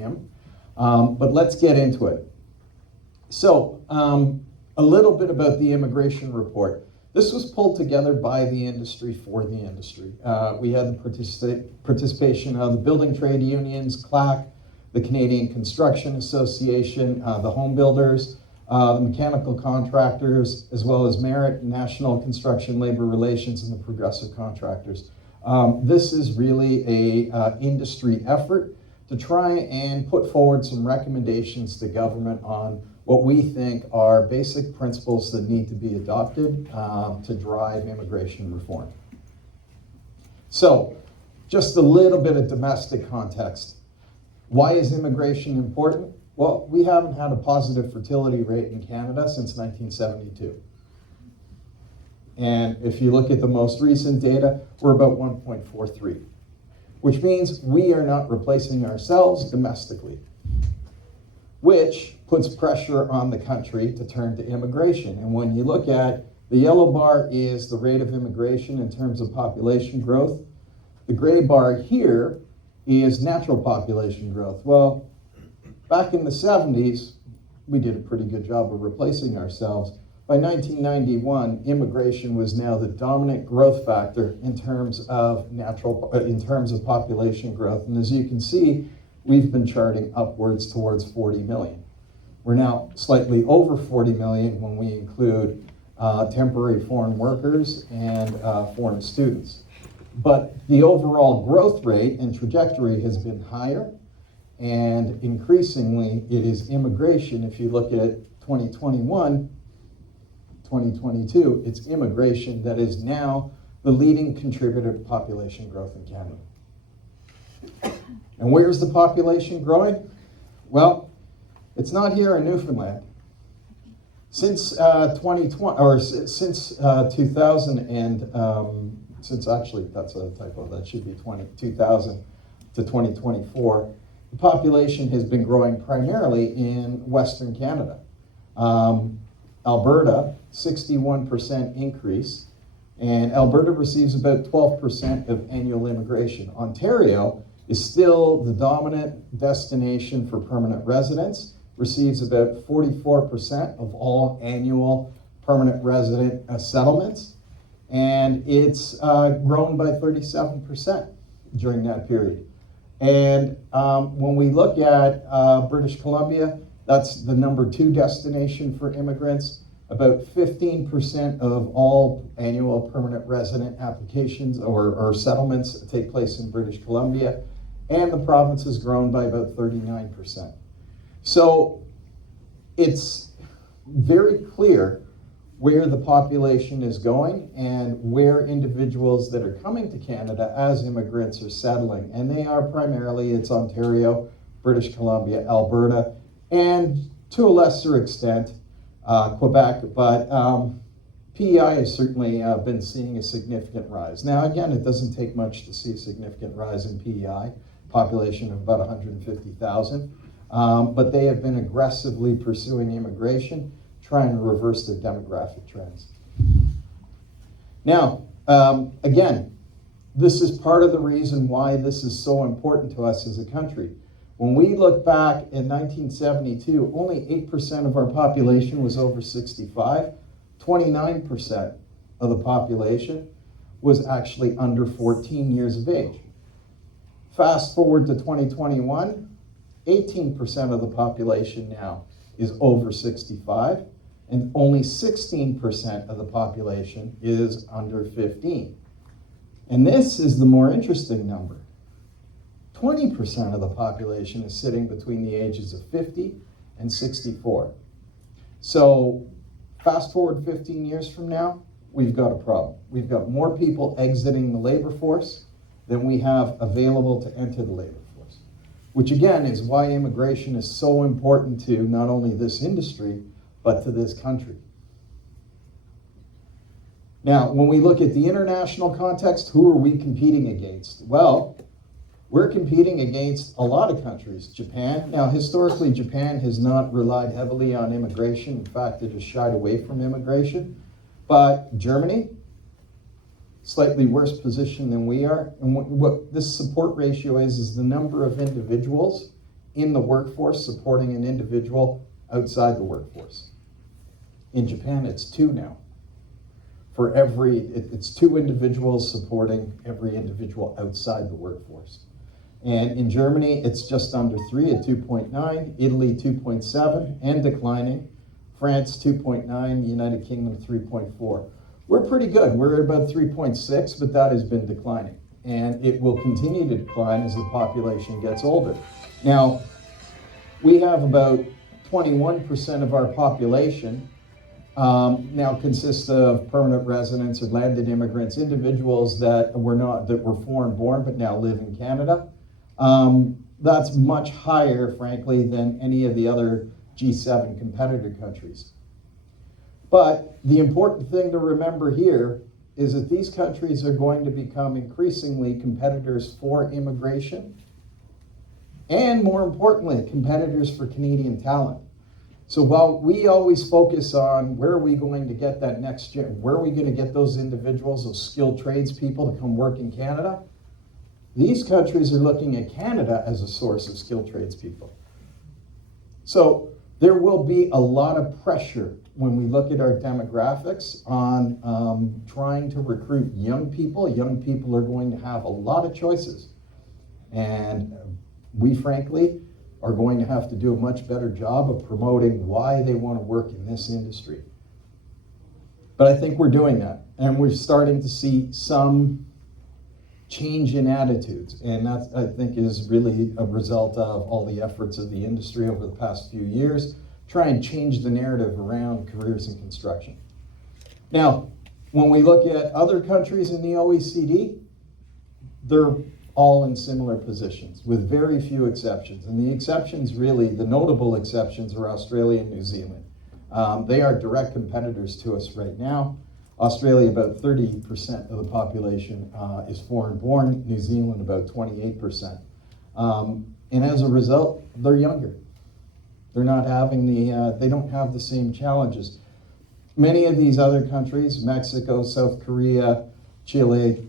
him. But let's get into it. So, a little bit about the immigration report. This was pulled together by the industry for the industry. We had the participation of the building trade unions, CLAC, the Canadian Construction Association, the home builders, the mechanical contractors, as well as Merit, National Construction Labor Relations, and the progressive contractors. This is really a industry effort to try and put forward some recommendations to government on what we think are basic principles that need to be adopted to drive immigration reform. So, just a little bit of domestic context. Why is immigration important? Well, we haven't had a positive fertility rate in Canada since 1972. And if you look at the most recent data, we're about 1.43, which means we are not replacing ourselves domestically, which puts pressure on the country to turn to immigration. And when you look at the yellow bar is the rate of immigration in terms of population growth. The gray bar here is natural population growth. Well, back in the 70s, we did a pretty good job of replacing ourselves. By 1991, immigration was now the dominant growth factor in terms of population growth. And as you can see, we've been charting upwards towards 40 million. We're now slightly over 40 million when we include temporary foreign workers and foreign students. But the overall growth rate and trajectory has been higher, and increasingly it is immigration. If you look at 2021, 2022, it's immigration that is now the leading contributor to population growth in Canada. And where's the population growing? Well, it's not here in Newfoundland. Since 2020, or since 2000 and since actually that's a typo, that should be 2000 to 2024, the population has been growing primarily in Western Canada. Alberta, 61% increase, and Alberta receives about 12% of annual immigration. Ontario is still the dominant destination for permanent residents, receives about 44% of all annual permanent resident settlements, and it's grown by 37% during that period. And when we look at British Columbia, that's the number 2 destination for immigrants. About 15% of all annual permanent resident applications or settlements take place in British Columbia, and the province has grown by about 39%. So it's very clear where the population is going and where individuals that are coming to Canada as immigrants are settling. And they are primarily, it's Ontario, British Columbia, Alberta, and to a lesser extent, Quebec, but PEI has certainly been seeing a significant rise. Now, again, it doesn't take much to see a significant rise in PEI, population of about 150,000, but they have been aggressively pursuing immigration, trying to reverse their demographic trends. Now, again, this is part of the reason why this is so important to us as a country. When we look back in 1972, only 8% of our population was over 65. 29% of the population was actually under 14 years of age. Fast forward to 2021, 18% of the population now is over 65, and only 16% of the population is under 15. And this is the more interesting number. 20% of the population is sitting between the ages of 50 and 64. So fast forward 15 years from now, we've got a problem. We've got more people exiting the labor force than we have available to enter the labor force, which again is why immigration is so important to not only this industry, but to this country. Now, when we look at the international context, who are we competing against? Well, we're competing against a lot of countries. Japan. Now, historically, Japan has not relied heavily on immigration. In fact, it has shied away from immigration. But Germany, slightly worse position than we are. And what this support ratio is the number of individuals in the workforce supporting an individual outside the workforce. In Japan, it's 2 now. It's 2 individuals supporting every individual outside the workforce. And in Germany, it's just under 3 at 2.9, Italy 2.7 and declining, France 2.9, the United Kingdom 3.4. We're pretty good. We're at about 3.6, but that has been declining. And it will continue to decline as the population gets older. Now, we have about 21% of our population now consists of permanent residents or landed immigrants, individuals that were foreign born but now live in Canada. That's much higher, frankly, than any of the other G7 competitor countries. But the important thing to remember here is that these countries are going to become increasingly competitors for immigration and, more importantly, competitors for Canadian talent. So while we always focus on where are we going to get that next year, where are we going to get those individuals, those skilled tradespeople to come work in Canada, these countries are looking at Canada as a source of skilled tradespeople. So there will be a lot of pressure when we look at our demographics on trying to recruit young people. Young people are going to have a lot of choices. And we, frankly, are going to have to do a much better job of promoting why they want to work in this industry. But I think we're doing that. And we're starting to see some change in attitudes. And that, I think, is really a result of all the efforts of the industry over the past few years, try and change the narrative around careers in construction. Now, when we look at other countries in the OECD, they're all in similar positions, with very few exceptions. And the exceptions, really, the notable exceptions are Australia and New Zealand. They are direct competitors to us right now. Australia, about 30% of the population is foreign-born. New Zealand, about 28%. And as a result, they're younger. They're not having they don't have the same challenges. Many of these other countries, Mexico, South Korea, Chile,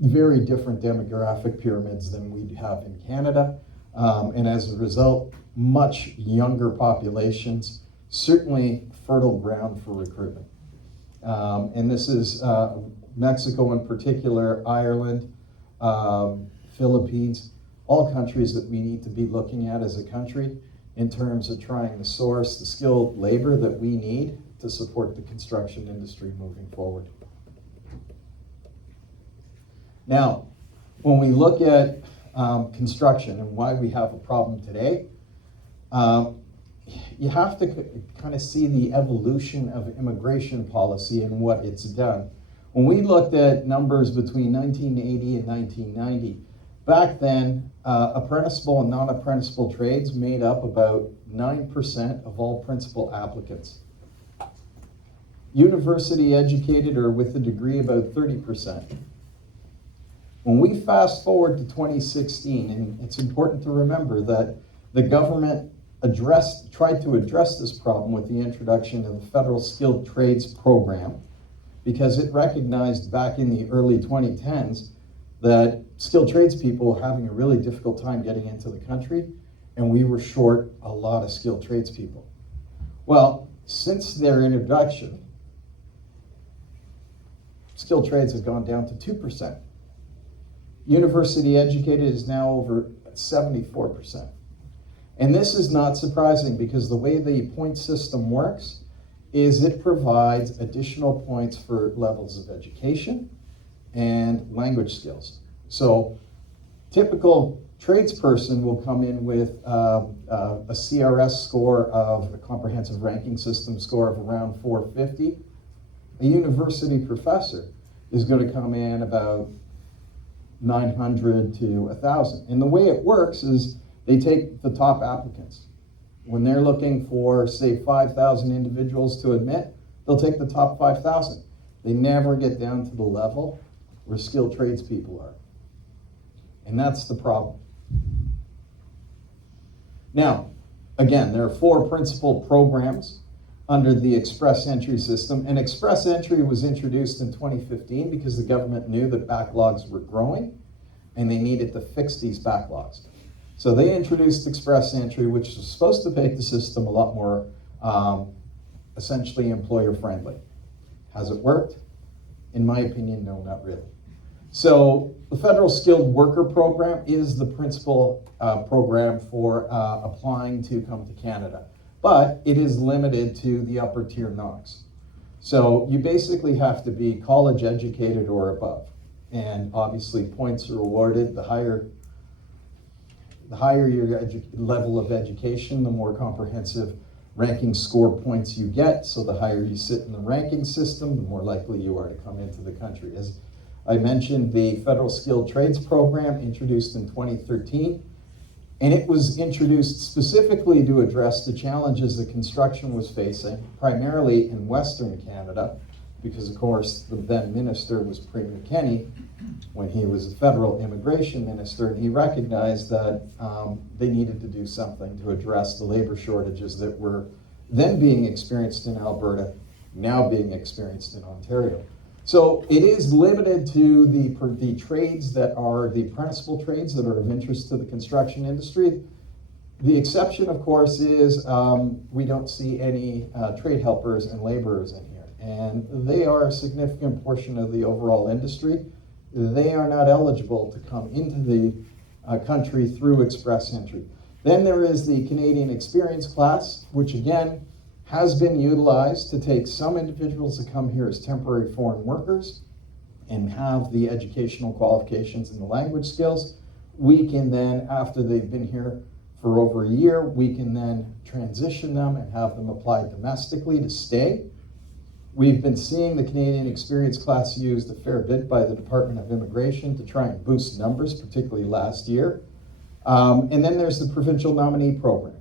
very different demographic pyramids than we have in Canada. And as a result, much younger populations, certainly fertile ground for recruitment. And this is Mexico in particular, Ireland, Philippines, all countries that we need to be looking at as a country in terms of trying to source the skilled labor that we need to support the construction industry moving forward. Now, when we look at construction and why we have a problem today, you have to kind of see the evolution of immigration policy and what it's done. When we looked at numbers between 1980 and 1990, back then, apprenticeable and non-apprenticeable trades made up about 9% of all principal applicants. University educated or with a degree, about 30%. When we fast forward to 2016, and it's important to remember that the government tried to address this problem with the introduction of the Federal Skilled Trades Program, because it recognized back in the early 2010s that skilled tradespeople were having a really difficult time getting into the country, and we were short a lot of skilled tradespeople. Well, since their introduction, skilled trades have gone down to 2%. University educated is now over 74%. And this is not surprising because the way the point system works is it provides additional points for levels of education and language skills. So typical tradesperson will come in with a CRS score of a comprehensive ranking system score of around 450. A university professor is going to come in about 900 to 1,000. And the way it works is they take the top applicants. When they're looking for, say, 5,000 individuals to admit, they'll take the top 5,000. They never get down to the level where skilled tradespeople are. And that's the problem. Now, again, there are 4 principal programs under the Express Entry system. And Express Entry was introduced in 2015 because the government knew that backlogs were growing and they needed to fix these backlogs. So they introduced express entry, which was supposed to make the system a lot more essentially employer friendly. Has it worked? In my opinion, no, not really. So the Federal Skilled Worker Program is the principal program for applying to come to Canada, but it is limited to the upper tier NOCs. So you basically have to be college educated or above. And obviously points are awarded. The higher your level of education, the more comprehensive ranking score points you get. So the higher you sit in the ranking system, the more likely you are to come into the country. As I mentioned, the Federal Skilled Trades Program introduced in 2013, and it was introduced specifically to address the challenges that construction was facing, primarily in Western Canada, because of course the then minister was Premier Kenny when he was a federal immigration minister, and he recognized that they needed to do something to address the labor shortages that were then being experienced in Alberta, now being experienced in Ontario. So it is limited to the trades that are the principal trades that are of interest to the construction industry. The exception, of course, is we don't see any trade helpers and laborers in here. And they are a significant portion of the overall industry. They are not eligible to come into the country through express entry. Then there is the Canadian Experience class, which again has been utilized to take some individuals that come here as temporary foreign workers and have the educational qualifications and the language skills. We can then, after they've been here for over a year, we can then transition them and have them apply domestically to stay. We've been seeing the Canadian Experience class used a fair bit by the Department of Immigration to try and boost numbers, particularly last year. And then there's the Provincial Nominee Program.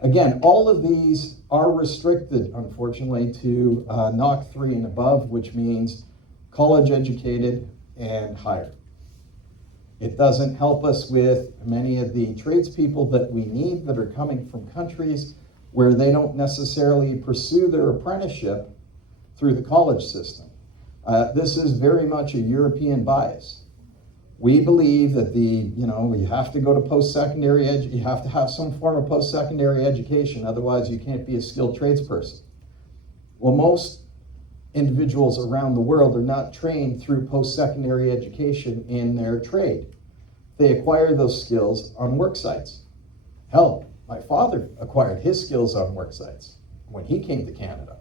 Again, all of these are restricted, unfortunately, to NOC 3 and above, which means college educated and higher. It doesn't help us with many of the tradespeople that we need that are coming from countries where they don't necessarily pursue their apprenticeship through the college system. This is very much a European bias. We believe that you have to go to post-secondary you have to have some form of post-secondary education, otherwise you can't be a skilled tradesperson. Well, most individuals around the world are not trained through post-secondary education in their trade. They acquire those skills on work sites. Hell, my father acquired his skills on work sites when he came to Canada.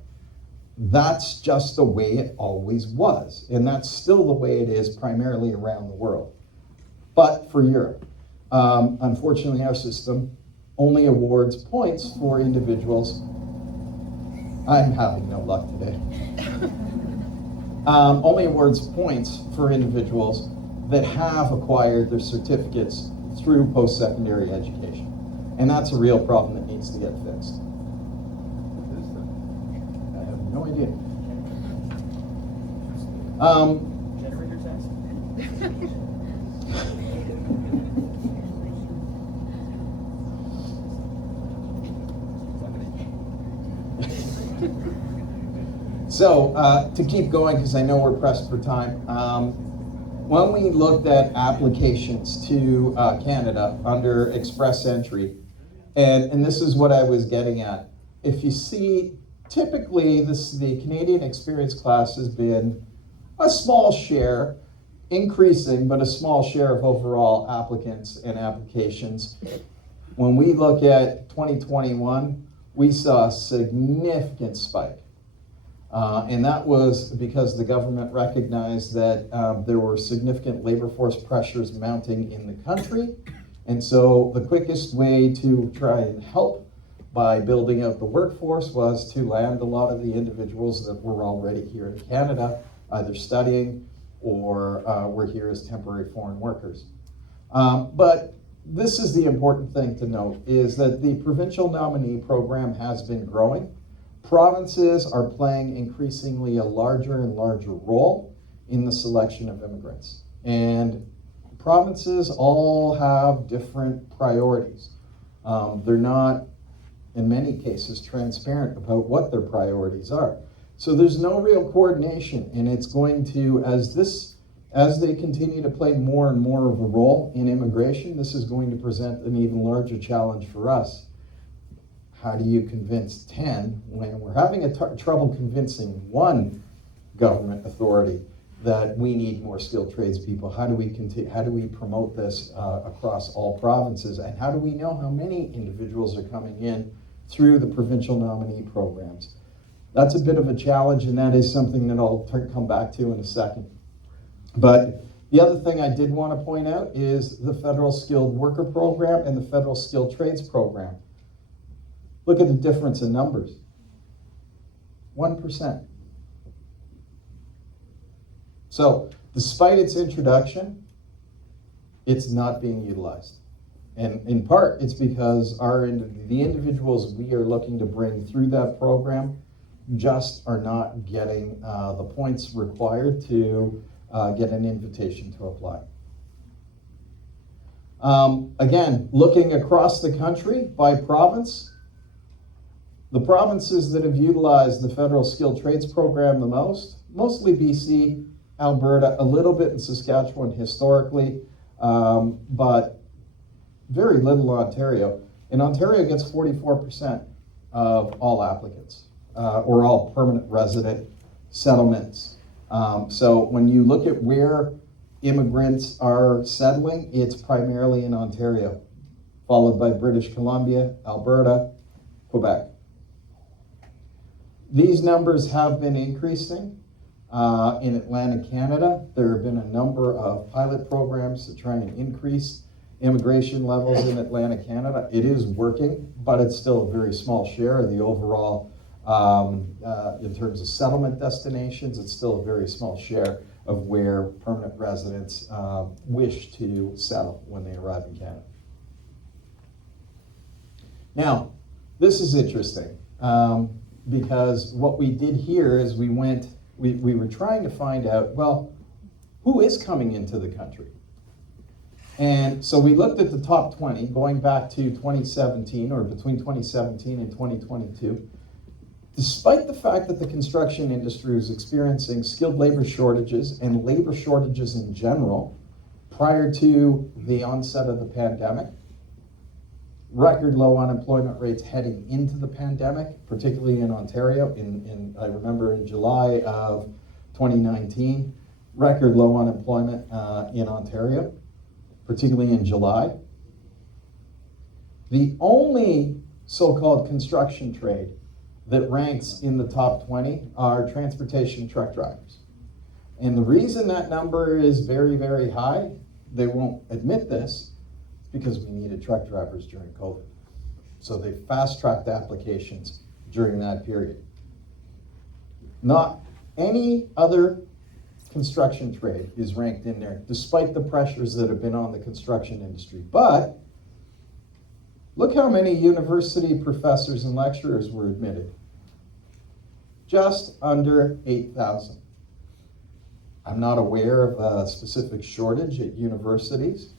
That's just the way it always was, and that's still the way it is primarily around the world. But for Europe, unfortunately our system only awards points for individuals. I'm having no luck today. Only awards points for individuals that have acquired their certificates through post-secondary education. And that's a real problem that needs to get fixed. I have no idea. Generator test? So, to keep going, because I know we're pressed for time, when we looked at applications to Canada under express entry, and this is what I was getting at, if you see, typically the Canadian Experience class has been a small share, increasing, but a small share of overall applicants and applications. When we look at 2021, we saw a significant spike. And that was because the government recognized that there were significant labor force pressures mounting in the country. And so the quickest way to try and help by building out the workforce was to land a lot of the individuals that were already here in Canada, either studying or were here as temporary foreign workers. But this is the important thing to note, is that the provincial nominee program has been growing. Provinces are playing increasingly a larger and larger role in the selection of immigrants. And provinces all have different priorities. They're not, in many cases, transparent about what their priorities are. So there's no real coordination, and it's going to, as this as they continue to play more and more of a role in immigration, this is going to present an even larger challenge for us. How do you convince 10 when we're having trouble convincing one government authority that we need more skilled tradespeople? How do we promote this across all provinces? And how do we know how many individuals are coming in through the provincial nominee programs? That's a bit of a challenge, and that is something that I'll come back to in a second. But the other thing I did want to point out is the Federal Skilled Worker Program and the Federal Skilled Trades Program. Look at the difference in numbers. 1%. So, despite its introduction, it's not being utilized. And in part, it's because the individuals we are looking to bring through that program just are not getting the points required to get an invitation to apply. Again, looking across the country by province, the provinces that have utilized the Federal Skilled Trades Program the most, mostly BC, Alberta, a little bit in Saskatchewan historically, but very little Ontario. And Ontario gets 44% of all applicants, or all permanent resident settlements. So when you look at where immigrants are settling, it's primarily in Ontario, followed by British Columbia, Alberta, Quebec. These numbers have been increasing. In Atlantic Canada, there have been a number of pilot programs to try and increase immigration levels in Atlantic Canada. It is working, but it's still a very small share of the overall, in terms of settlement destinations, it's still a very small share of where permanent residents wish to settle when they arrive in Canada. Now, this is interesting, because what we did here is we were trying to find out, well, who is coming into the country? And so we looked at the top 20, going back to 2017, or between 2017 and 2022. Despite the fact that the construction industry is experiencing skilled labor shortages and labor shortages in general prior to the onset of the pandemic, record low unemployment rates heading into the pandemic, particularly in Ontario. I remember in July of 2019, record low unemployment in Ontario, particularly in July. The only so-called construction trade that ranks in the top 20 are transportation truck drivers. And the reason that number is very, very high, they won't admit this, because we needed truck drivers during COVID. So they fast-tracked applications during that period. Not any other construction trade is ranked in there, despite the pressures that have been on the construction industry. But look how many university professors and lecturers were admitted. Just under 8,000. I'm not aware of a specific shortage at universities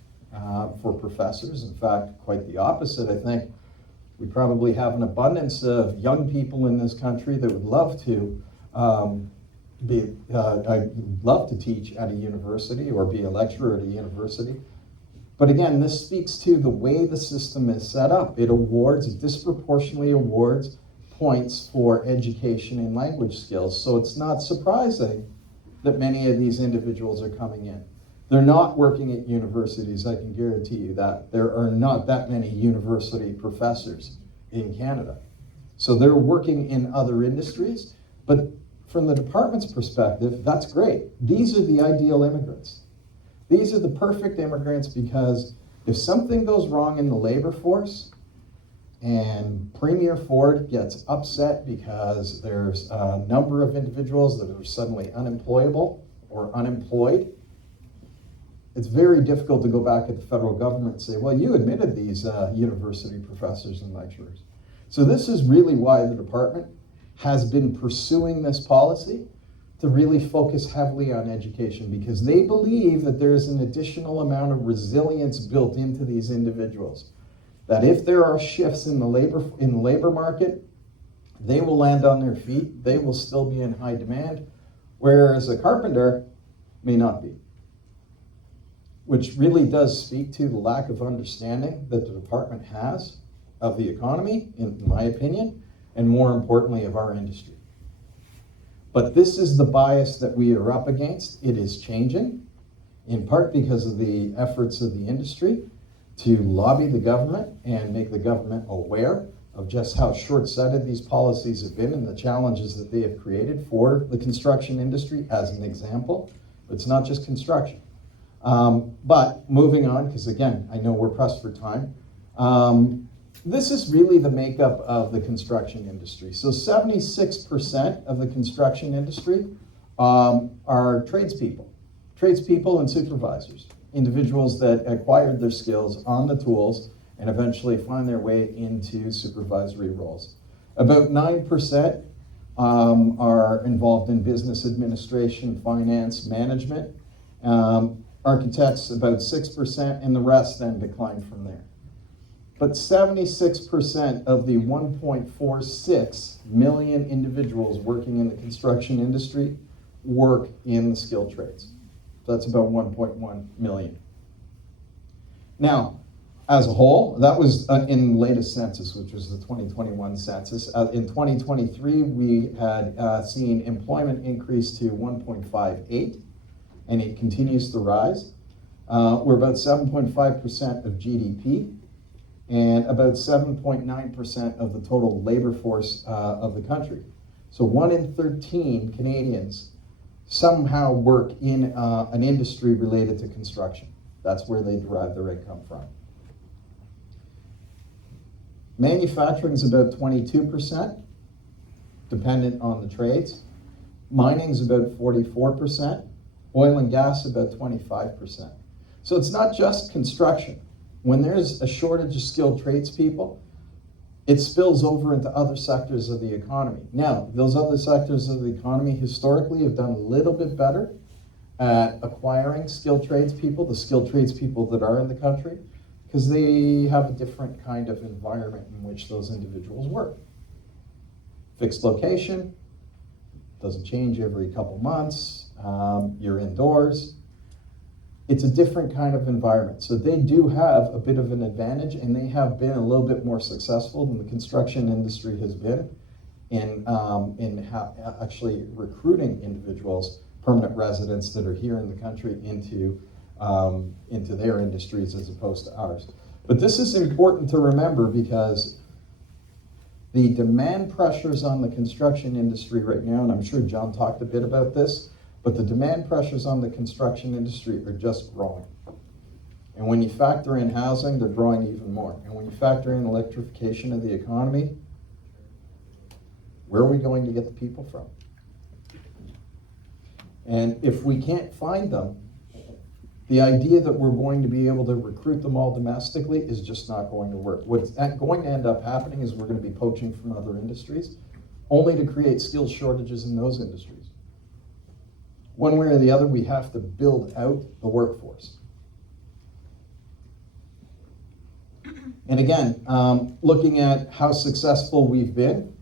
for professors. In fact, quite the opposite. I think we probably have an abundance of young people in this country that would love to teach at a university or be a lecturer at a university. But again, this speaks to the way the system is set up. It disproportionately awards points for education and language skills. So it's not surprising that many of these individuals are coming in. They're not working at universities, I can guarantee you that. There are not that many university professors in Canada. So they're working in other industries, but from the department's perspective, that's great. These are the ideal immigrants. These are the perfect immigrants, because if something goes wrong in the labor force and Premier Ford gets upset because there's a number of individuals that are suddenly unemployable or unemployed, it's very difficult to go back at the federal government and say, well, you admitted these university professors and lecturers. So this is really why the department has been pursuing this policy to really focus heavily on education, because they believe that there's an additional amount of resilience built into these individuals. That if there are shifts in the labor market, they will land on their feet, they will still be in high demand, whereas a carpenter may not be. which really does speak to the lack of understanding that the department has of the economy, in my opinion, and more importantly, of our industry. But this is the bias that we are up against. It is changing, in part because of the efforts of the industry to lobby the government and make the government aware of just how short-sighted these policies have been and the challenges that they have created for the construction industry, as an example. It's not just construction. But moving on, because again, I know we're pressed for time. This is really the makeup of the construction industry. So 76% of the construction industry are tradespeople and supervisors, individuals that acquired their skills on the tools and eventually find their way into supervisory roles. About 9% are involved in business administration, finance, management. Architects, about 6%, and the rest then decline from there. But 76% of the 1.46 million individuals working in the construction industry work in the skilled trades. So that's about 1.1 million. Now, as a whole, that was in the latest census, which was the 2021 census. In 2023, we had seen employment increase to 1.58, and it continues to rise. We're about 7.5% of GDP, and about 7.9% of the total labor force of the country. So 1 in 13 Canadians somehow work in an industry related to construction. That's where they derive their income from. Manufacturing is about 22%, dependent on the trades. Mining is about 44%. Oil and gas about 25%. So it's not just construction. When there's a shortage of skilled tradespeople, it spills over into other sectors of the economy. Now, those other sectors of the economy historically have done a little bit better at acquiring skilled tradespeople, the skilled tradespeople that are in the country, because they have a different kind of environment in which those individuals work. Fixed location, doesn't change every couple months, you're indoors. It's a different kind of environment. So they do have a bit of an advantage, and they have been a little bit more successful than the construction industry has been in actually recruiting individuals, permanent residents that are here in the country into their industries as opposed to ours. But this is important to remember because the demand pressures on the construction industry right now, and I'm sure John talked a bit about this, but the demand pressures on the construction industry are just growing. And when you factor in housing, they're growing even more. And when you factor in electrification of the economy, where are we going to get the people from? And if we can't find them, the idea that we're going to be able to recruit them all domestically is just not going to work. What's going to end up happening is we're going to be poaching from other industries, only to create skills shortages in those industries. One way or the other, we have to build out the workforce. And again, looking at how successful we've been,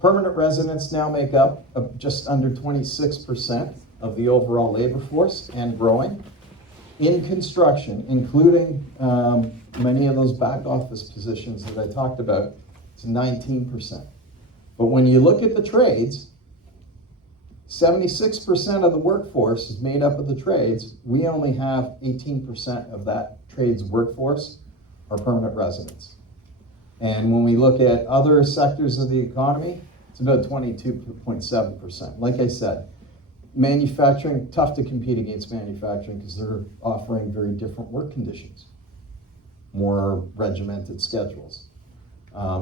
permanent residents now make up just under 26% of the overall labor force and growing. In construction, including many of those back office positions that I talked about, it's 19%. But when you look at the trades, 76% of the workforce is made up of the trades. We only have 18% of that trades workforce are permanent residents. And when we look at other sectors of the economy, it's about 22.7%. Like I said, manufacturing, tough to compete against manufacturing because they're offering very different work conditions, more regimented schedules.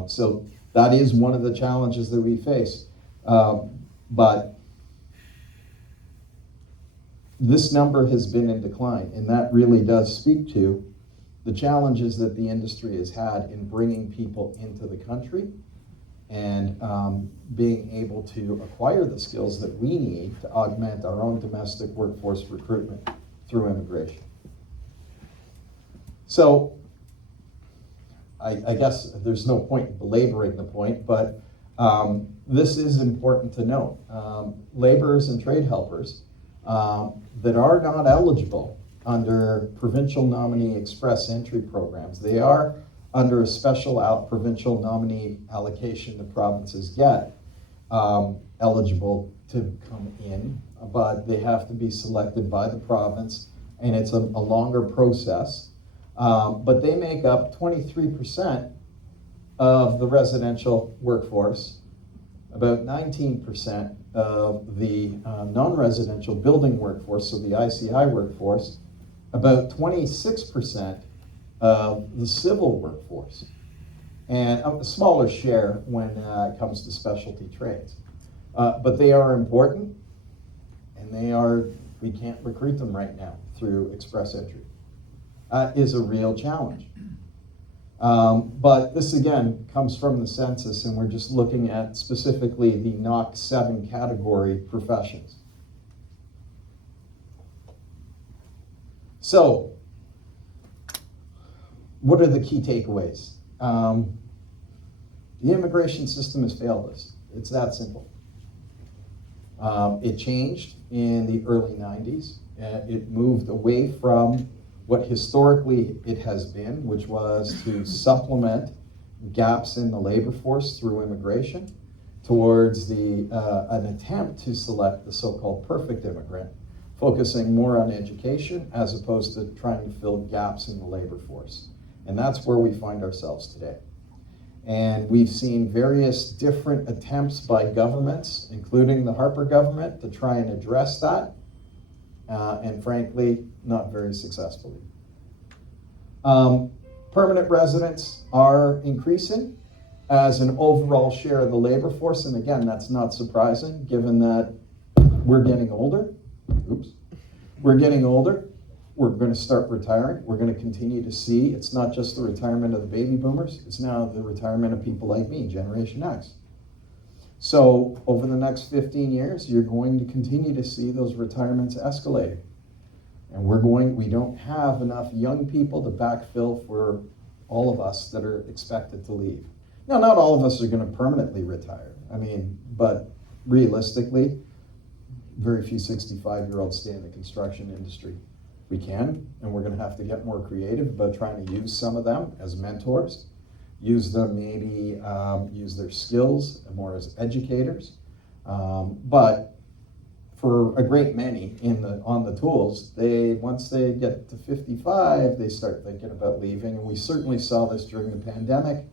So that is one of the challenges that we face. But this number has been in decline, and that really does speak to the challenges that the industry has had in bringing people into the country and being able to acquire the skills that we need to augment our own domestic workforce recruitment through immigration. So I guess there's no point in belaboring the point, but this is important to note. Laborers and trade helpers that are not eligible under provincial nominee express entry programs. They are under a special provincial nominee allocation the provinces get, eligible to come in, but they have to be selected by the province, and it's a longer process. But they make up 23% of the residential workforce, about 19% of the non-residential building workforce, so the ICI workforce, about 26% of the civil workforce, and a smaller share when it comes to specialty trades. But they are important, and we can't recruit them right now through express entry. Is a real challenge. But this again comes from the census, and we're just looking at specifically the NOC 7 category professions. So, what are the key takeaways? The immigration system has failed us. It's that simple. It changed in the early 90s. It moved away from what historically it has been, which was to supplement gaps in the labor force through immigration, towards an attempt to select the so-called perfect immigrant, focusing more on education as opposed to trying to fill gaps in the labor force. And that's where we find ourselves today. And we've seen various different attempts by governments, including the Harper government, to try and address that, and frankly, not very successfully. Permanent residents are increasing as an overall share of the labor force, and again, that's not surprising given that we're getting older. We're getting older. We're going to start retiring. We're going to continue to see, it's not just the retirement of the baby boomers, it's now the retirement of people like me, Generation X. So over the next 15 years, you're going to continue to see those retirements escalating. And we don't have enough young people to backfill for all of us that are expected to leave. Now, not all of us are going to permanently retire. But realistically, very few 65-year-olds stay in the construction industry. We can, and we're going to have to get more creative about trying to use some of them as mentors, use them maybe, use their skills more as educators. But for a great many on the tools, once they get to 55, they start thinking about leaving, and we certainly saw this during the pandemic.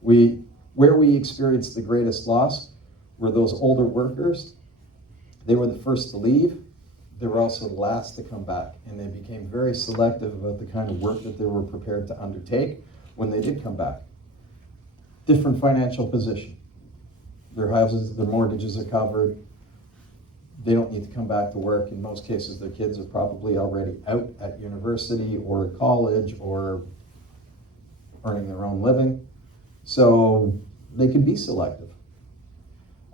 Where we experienced the greatest loss were those older workers. They were the first to leave. They were also the last to come back, and they became very selective about the kind of work that they were prepared to undertake when they did come back. Different financial position. Their houses, their mortgages are covered. They don't need to come back to work. In most cases, their kids are probably already out at university or college or earning their own living. So they can be selective.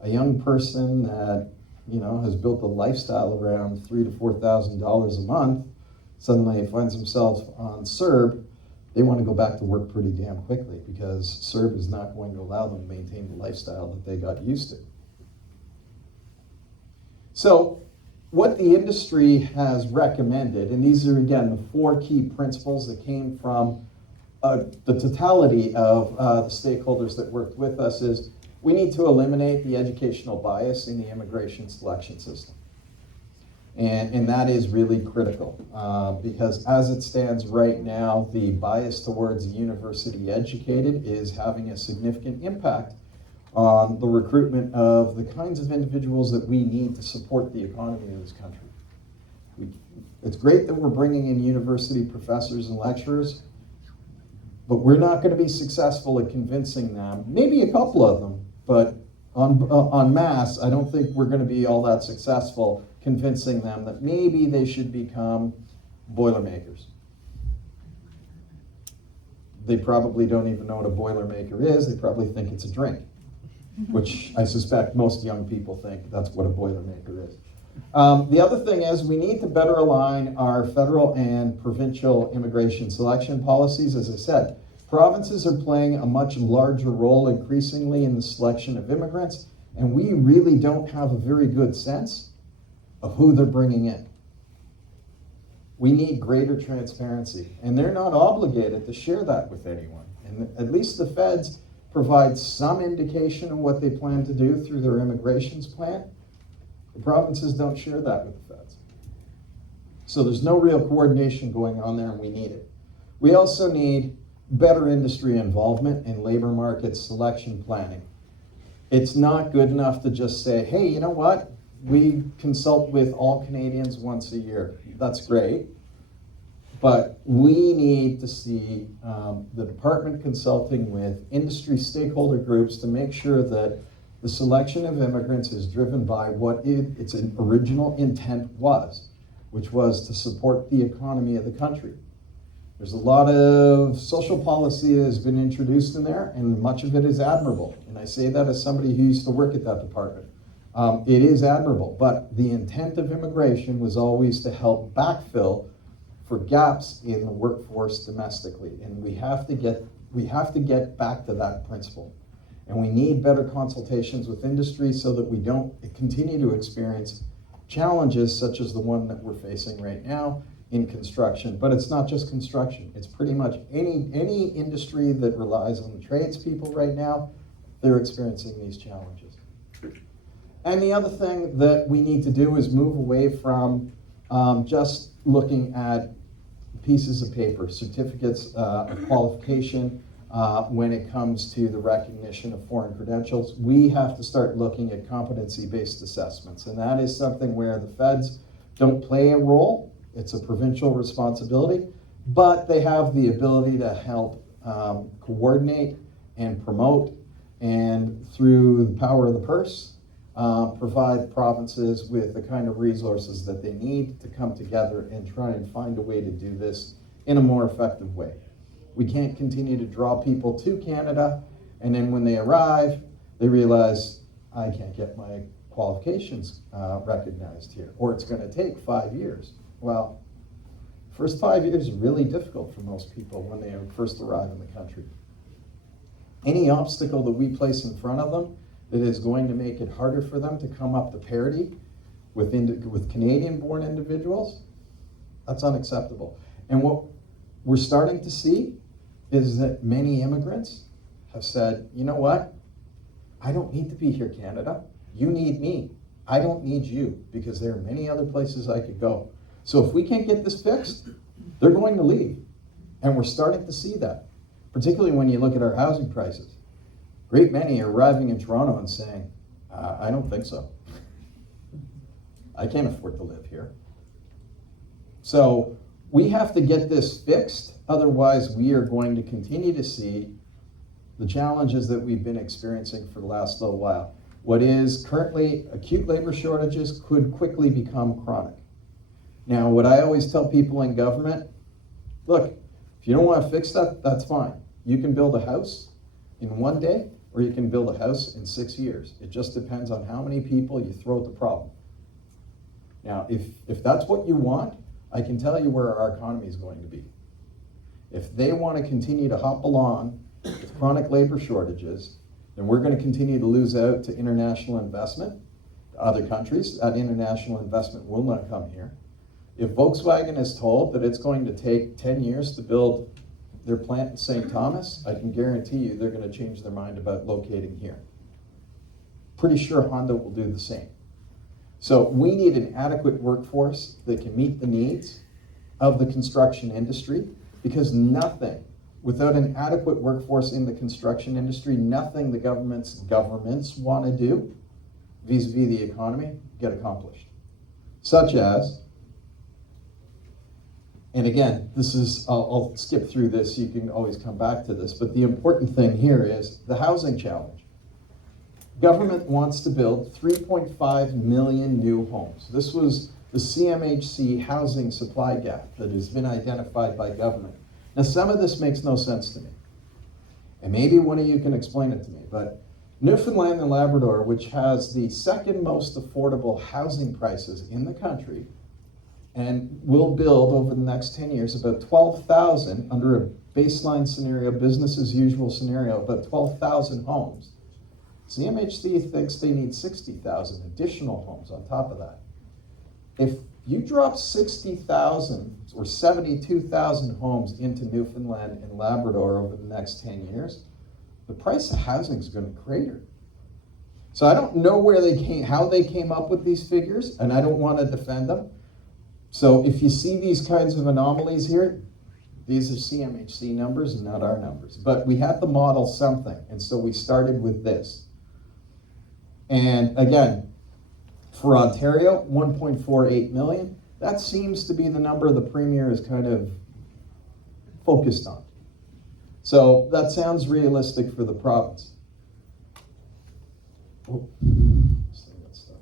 A young person that has built a lifestyle around $3,000 to $4,000 a month, suddenly finds themselves on CERB, they want to go back to work pretty damn quickly because CERB is not going to allow them to maintain the lifestyle that they got used to. So what the industry has recommended, and these are again the 4 key principles that came from the totality of the stakeholders that worked with us, is we need to eliminate the educational bias in the immigration selection system. And that is really critical because as it stands right now, the bias towards the university educated is having a significant impact on the recruitment of the kinds of individuals that we need to support the economy of this country. It's great that we're bringing in university professors and lecturers, but we're not going to be successful at convincing them, maybe a couple of them, but en masse, I don't think we're going to be all that successful convincing them that maybe they should become Boilermakers. They probably don't even know what a Boilermaker is. They probably think it's a drink, which I suspect most young people think that's what a Boilermaker is. The other thing is we need to better align our federal and provincial immigration selection policies. As I said, provinces are playing a much larger role increasingly in the selection of immigrants, and we really don't have a very good sense of who they're bringing in. We need greater transparency, and they're not obligated to share that with anyone. And at least the feds provide some indication of what they plan to do through their immigrations plan. The provinces don't share that with the feds. So there's no real coordination going on there, and we need it. We also need better industry involvement in labor market selection planning. It's not good enough to just say, hey, you know what? We consult with all Canadians once a year. That's great. But we need to see the department consulting with industry stakeholder groups to make sure that the selection of immigrants is driven by what its original intent was, which was to support the economy of the country. There's a lot of social policy that has been introduced in there, and much of it is admirable. And I say that as somebody who used to work at that department. It is admirable, but the intent of immigration was always to help backfill for gaps in the workforce domestically. And we have to get back to that principle. And we need better consultations with industry so that we don't continue to experience challenges such as the one that we're facing right now in construction. But it's not just construction. It's pretty much any industry that relies on the tradespeople right now, they're experiencing these challenges. And the other thing that we need to do is move away from just looking at pieces of paper, certificates of qualification when it comes to the recognition of foreign credentials. We have to start looking at competency-based assessments, and that is something where the feds don't play a role. It's a provincial responsibility, but they have the ability to help coordinate and promote, and through the power of the purse, provide provinces with the kind of resources that they need to come together and try and find a way to do this in a more effective way. We can't continue to draw people to Canada, and then when they arrive, they realize, I can't get my qualifications recognized here, or it's going to take 5 years. Well, first 5 years is really difficult for most people when they first arrive in the country. Any obstacle that we place in front of them that is going to make it harder for them to come up to parity with Canadian-born individuals, that's unacceptable. And what we're starting to see is that many immigrants have said, you know what? I don't need to be here, Canada. You need me. I don't need you, because there are many other places I could go. So if we can't get this fixed, they're going to leave. And we're starting to see that, particularly when you look at our housing prices. Great many are arriving in Toronto and saying, I don't think so. I can't afford to live here. So we have to get this fixed, otherwise we are going to continue to see the challenges that we've been experiencing for the last little while. What is currently acute labor shortages could quickly become chronic. Now, what I always tell people in government, look, if you don't want to fix that, that's fine. You can build a house in 1 day, or you can build a house in 6 years. It just depends on how many people you throw at the problem. Now, if that's what you want, I can tell you where our economy is going to be. If they want to continue to hop along with chronic labor shortages, then we're going to continue to lose out to international investment to other countries. That international investment will not come here. If Volkswagen is told that it's going to take 10 years to build their plant in St. Thomas, I can guarantee you they're going to change their mind about locating here. Pretty sure Honda will do the same. So we need an adequate workforce that can meet the needs of the construction industry, because nothing, without an adequate workforce in the construction industry, nothing the governments want to do vis-a-vis the economy get accomplished. Such as, and again, this is, I'll skip through this, you can always come back to this, but the important thing here is the housing challenge. Government wants to build 3.5 million new homes. This was the CMHC housing supply gap that has been identified by government. Now, some of this makes no sense to me, and maybe one of you can explain it to me, but Newfoundland and Labrador, which has the second most affordable housing prices in the country, and will build over the next 10 years about 12,000, under a baseline scenario, business as usual scenario, about 12,000 homes. CMHC thinks they need 60,000 additional homes on top of that. If You drop 60,000 or 72,000 homes into Newfoundland and Labrador over the next 10 years, the price of housing is going to crater. So I don't know how they came up with these figures, and I don't want to defend them. So if you see these kinds of anomalies here, these are CMHC numbers and not our numbers. But we had to model something, and so we started with this. And again, for Ontario, 1.48 million. That seems to be the number the Premier is kind of focused on. So that sounds realistic for the province. Oh, this thing got stuck.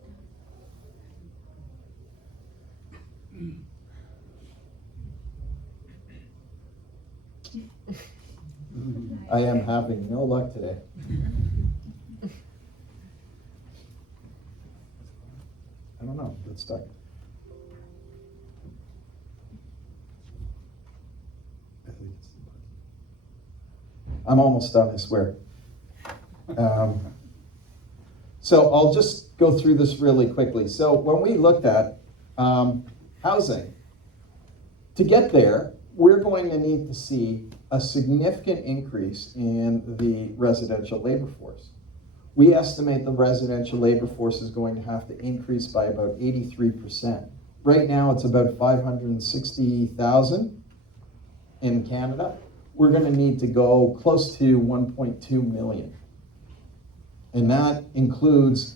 I am having no luck today. I don't know, it's stuck. I'm almost done, I swear. So I'll just go through this really quickly. So when we looked at housing, to get there, we're going to need to see a significant increase in the residential labor force. We estimate the residential labor force is going to have to increase by about 83%. Right now, it's about 560,000 in Canada. We're going to need to go close to 1.2 million. And that includes,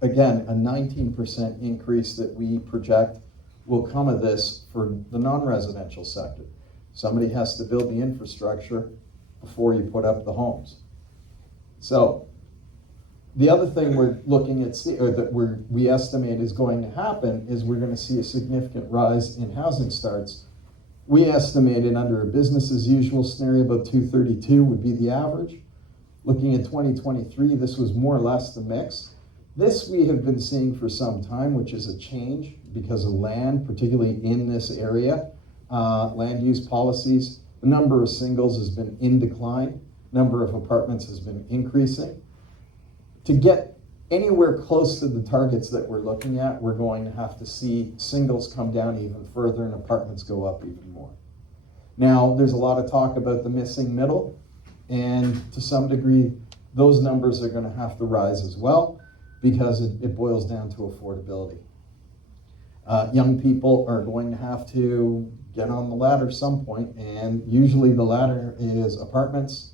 again, a 19% increase that we project will come of this for the non-residential sector. Somebody has to build the infrastructure before you put up the homes. So the other thing we're looking at, or that we estimate is going to happen, is we're going to see a significant rise in housing starts. We estimated under a business as usual scenario, about 232 would be the average. Looking at 2023, this was more or less the mix. This we have been seeing for some time, which is a change because of land, particularly in this area. Land use policies, the number of singles has been in decline, number of apartments has been increasing. To get anywhere close to the targets that we're looking at, we're going to have to see singles come down even further and apartments go up even more. Now, there's a lot of talk about the missing middle, and to some degree, those numbers are going to have to rise as well because it boils down to affordability. Young people are going to have to get on the ladder some point, and usually the ladder is apartments,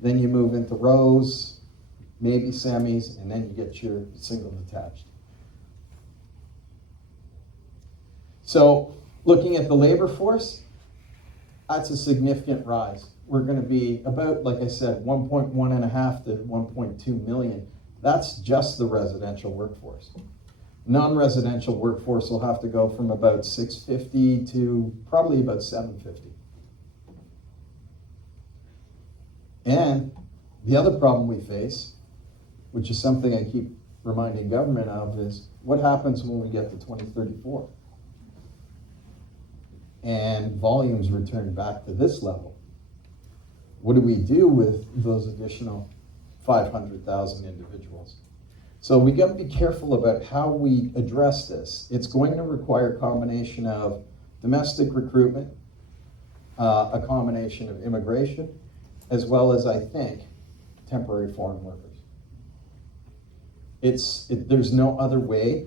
then you move into rows, maybe semis, and then you get your single detached. So looking at the labor force, that's a significant rise. We're going to be about, like I said, 1.5 to 1.2 million. That's just the residential workforce. Non-residential workforce will have to go from about 650 to probably about 750. And the other problem we face, which is something I keep reminding government of, is what happens when we get to 2034 and volumes return back to this level? What do we do with those additional 500,000 individuals? So we got to be careful about how we address this. It's going to require a combination of domestic recruitment, a combination of immigration, as well as, I think, temporary foreign workers. There's no other way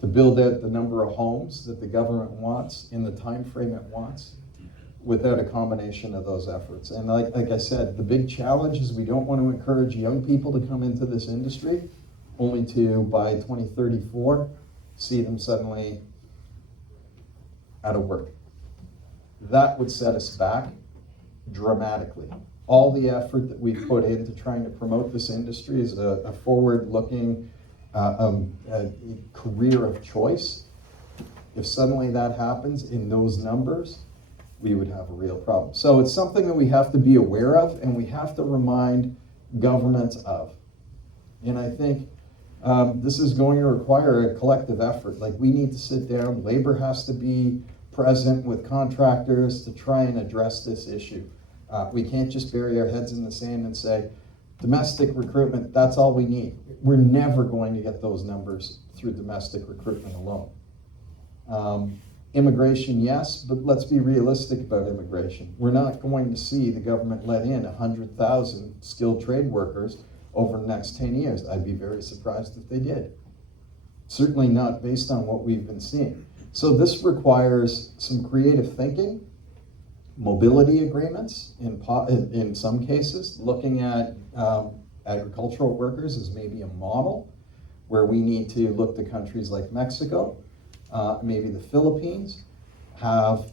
to build out the number of homes that the government wants in the time frame it wants without a combination of those efforts. And like I said, the big challenge is we don't want to encourage young people to come into this industry only to, by 2034, see them suddenly out of work. That would set us back dramatically. All the effort that we've put into trying to promote this industry is a forward-looking career of choice. If suddenly that happens in those numbers, we would have a real problem. So it's something that we have to be aware of and we have to remind governments of. And I think this is going to require a collective effort. Like, we need to sit down, labor has to be present with contractors to try and address this issue. We can't just bury our heads in the sand and say, domestic recruitment, that's all we need. We're never going to get those numbers through domestic recruitment alone. Immigration, yes, but let's be realistic about immigration. We're not going to see the government let in 100,000 skilled trade workers over the next 10 years. I'd be very surprised if they did. Certainly not based on what we've been seeing. So this requires some creative thinking, mobility agreements in some cases, looking at agricultural workers as maybe a model, where we need to look to countries like Mexico, maybe the Philippines, have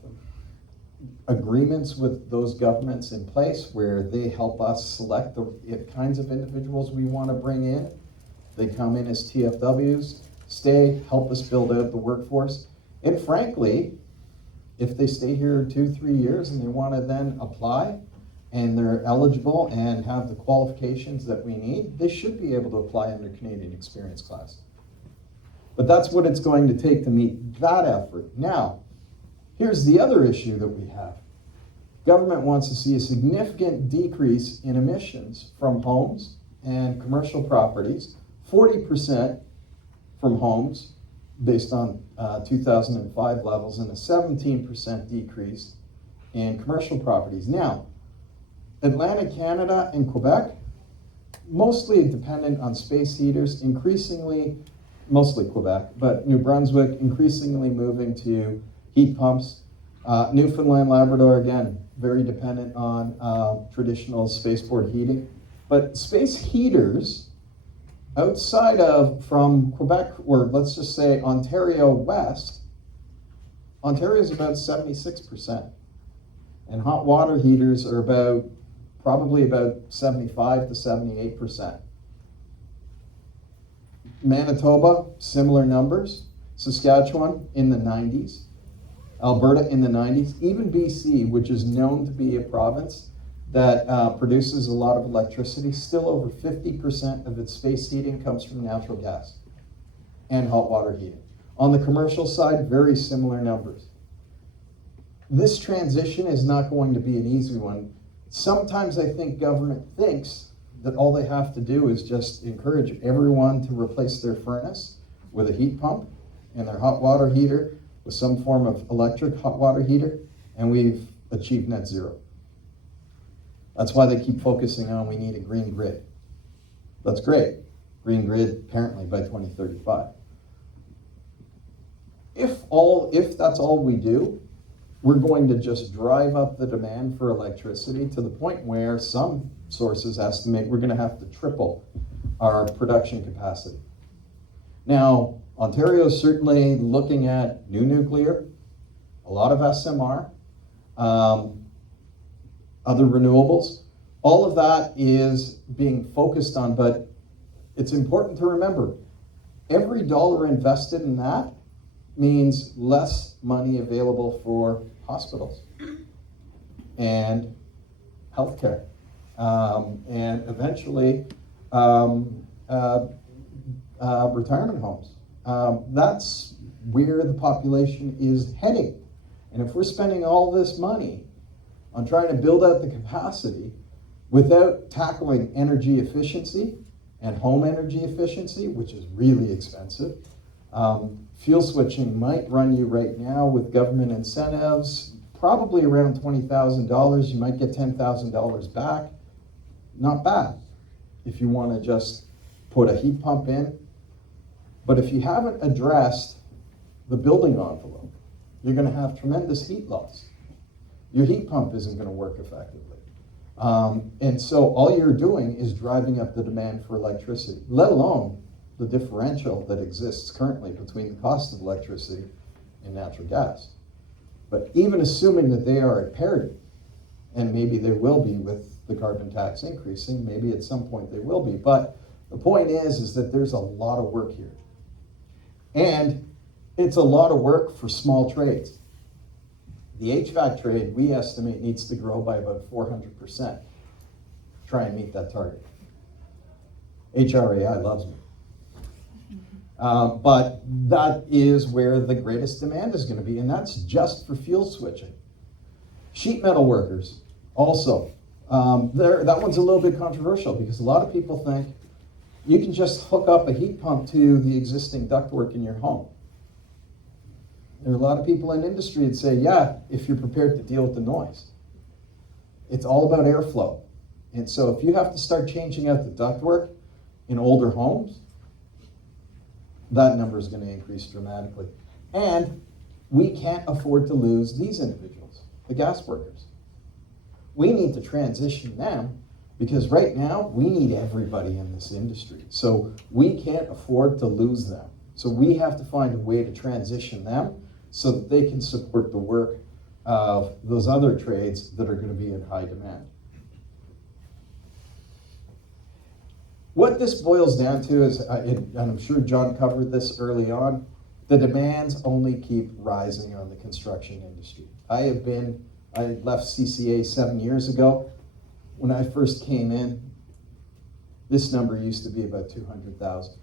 agreements with those governments in place where they help us select the kinds of individuals we want to bring in. They come in as TFWs, stay, help us build out the workforce. And frankly, if they stay here 2-3 years and they want to then apply and they're eligible and have the qualifications that we need, they should be able to apply under Canadian Experience Class. But that's what it's going to take to meet that effort. Now, here's the other issue that we have. Government wants to see a significant decrease in emissions from homes and commercial properties, 40% from homes based on 2005 levels, and a 17% decrease in commercial properties. Now, Atlantic Canada and Quebec, mostly dependent on space heaters, increasingly, mostly Quebec, but New Brunswick increasingly moving to heat pumps. Newfoundland, Labrador, again, very dependent on traditional spaceport heating. But space heaters, outside of, from Quebec, or let's just say Ontario West, Ontario is about 76%. And hot water heaters are probably about 75 to 78%. Manitoba, similar numbers. Saskatchewan in the 90s. Alberta in the 90s. Even BC, which is known to be a province that produces a lot of electricity, still over 50% of its space heating comes from natural gas and hot water heating. On the commercial side, very similar numbers. This transition is not going to be an easy one. Sometimes I think government thinks that all they have to do is just encourage everyone to replace their furnace with a heat pump and their hot water heater with some form of electric hot water heater, and we've achieved net zero. That's why they keep focusing on we need a green grid. That's great. Green grid apparently by 2035. If that's all we do, we're going to just drive up the demand for electricity to the point where some sources estimate we're going to have to triple our production capacity. Now, Ontario is certainly looking at new nuclear, a lot of SMR, other renewables. All of that is being focused on, but it's important to remember, every dollar invested in that means less money available for hospitals and healthcare, and eventually retirement homes. That's where the population is heading. And if we're spending all this money on trying to build out the capacity without tackling energy efficiency and home energy efficiency, which is really expensive, fuel switching might run you right now with government incentives, probably around $20,000. You might get $10,000 back. Not bad if you want to just put a heat pump in. But if you haven't addressed the building envelope, you're going to have tremendous heat loss. Your heat pump isn't going to work effectively. And so all you're doing is driving up the demand for electricity, let alone the differential that exists currently between the cost of electricity and natural gas. But even assuming that they are at parity, and maybe they will be with the carbon tax increasing, maybe at some point they will be, but the point is that there's a lot of work here. And it's a lot of work for small trades. The HVAC trade, we estimate, needs to grow by about 400% to try and meet that target. HRAI loves me. But that is where the greatest demand is going to be, and that's just for fuel switching. Sheet metal workers, also. That one's a little bit controversial because a lot of people think you can just hook up a heat pump to the existing ductwork in your home. There are a lot of people in industry that say, yeah, if you're prepared to deal with the noise. It's all about airflow. And so if you have to start changing out the ductwork in older homes, that number is going to increase dramatically. And we can't afford to lose these individuals, the gas workers. We need to transition them because right now we need everybody in this industry. So we can't afford to lose them. So we have to find a way to transition them so that they can support the work of those other trades that are going to be in high demand. What this boils down to is, and I'm sure John covered this early on, the demands only keep rising on the construction industry. I left CCA 7 years ago. When I first came in, this number used to be about 200,000.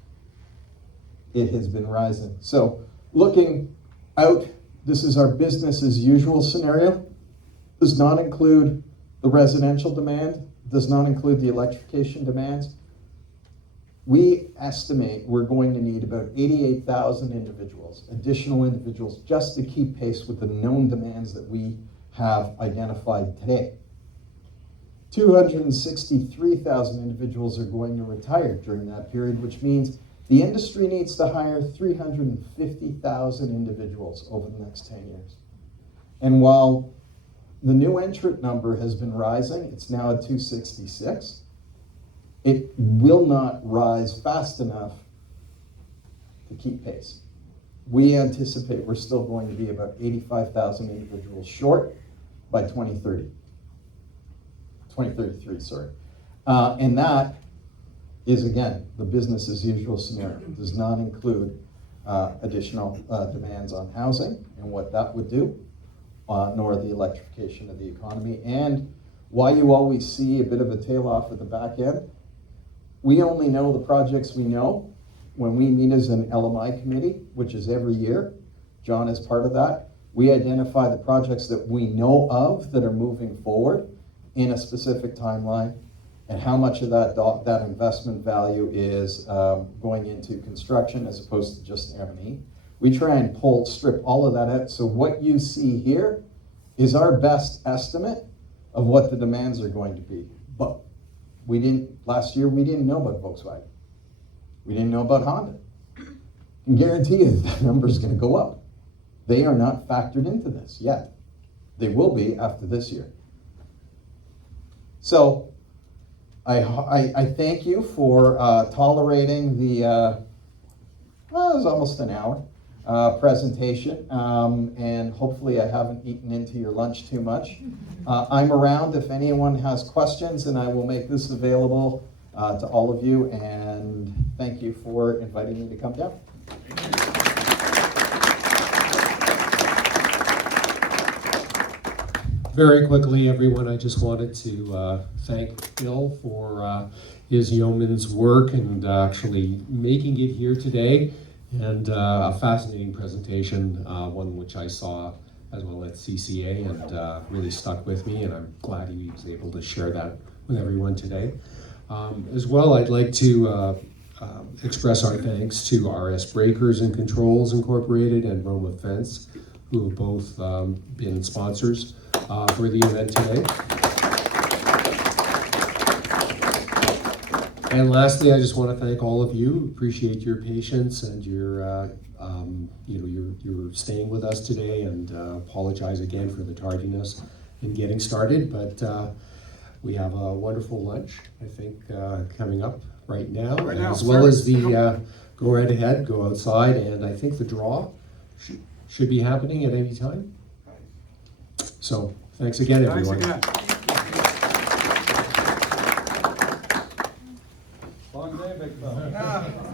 It has been rising. So looking out, this is our business as usual scenario. Does not include the residential demand, does not include the electrification demands. We estimate we're going to need about 88,000 individuals, additional individuals, just to keep pace with the known demands that we have identified today. 263,000 individuals are going to retire during that period, which means the industry needs to hire 350,000 individuals over the next 10 years. And while the new entrant number has been rising, it's now at 266, it will not rise fast enough to keep pace. We anticipate we're still going to be about 85,000 individuals short by 2033, sorry. And that is, again, the business as usual scenario. It does not include additional demands on housing and what that would do, nor the electrification of the economy. And why you always see a bit of a tail off at the back end, we only know the projects we know when we meet as an LMI committee, which is every year. John is part of that. We identify the projects that we know of that are moving forward in a specific timeline, and how much of that investment value is going into construction as opposed to just M&E. We try and strip all of that out. So what you see here is our best estimate of what the demands are going to be. But last year we didn't know about Volkswagen. We didn't know about Honda. I can guarantee you that number is going to go up. They are not factored into this yet. They will be after this year. So I thank you for tolerating the, it was almost an hour presentation, and hopefully I haven't eaten into your lunch too much. I'm around if anyone has questions, and I will make this available to all of you, and thank you for inviting me to come down. Very quickly, everyone, I just wanted to thank Bill for his yeoman's work and actually making it here today, and a fascinating presentation, one which I saw as well at CCA and really stuck with me, and I'm glad he was able to share that with everyone today. As well, I'd like to express our thanks to RS Breakers and Controls Incorporated and Roma Fence, who have both been sponsors for the event today. And lastly, I just want to thank all of you. Appreciate your patience and your staying with us today, and apologize again for the tardiness in getting started. But we have a wonderful lunch, I think, coming up right now, as well as the go right ahead, go outside, and I think the draw should be happening at any time. So thanks again, everyone. Thanks again.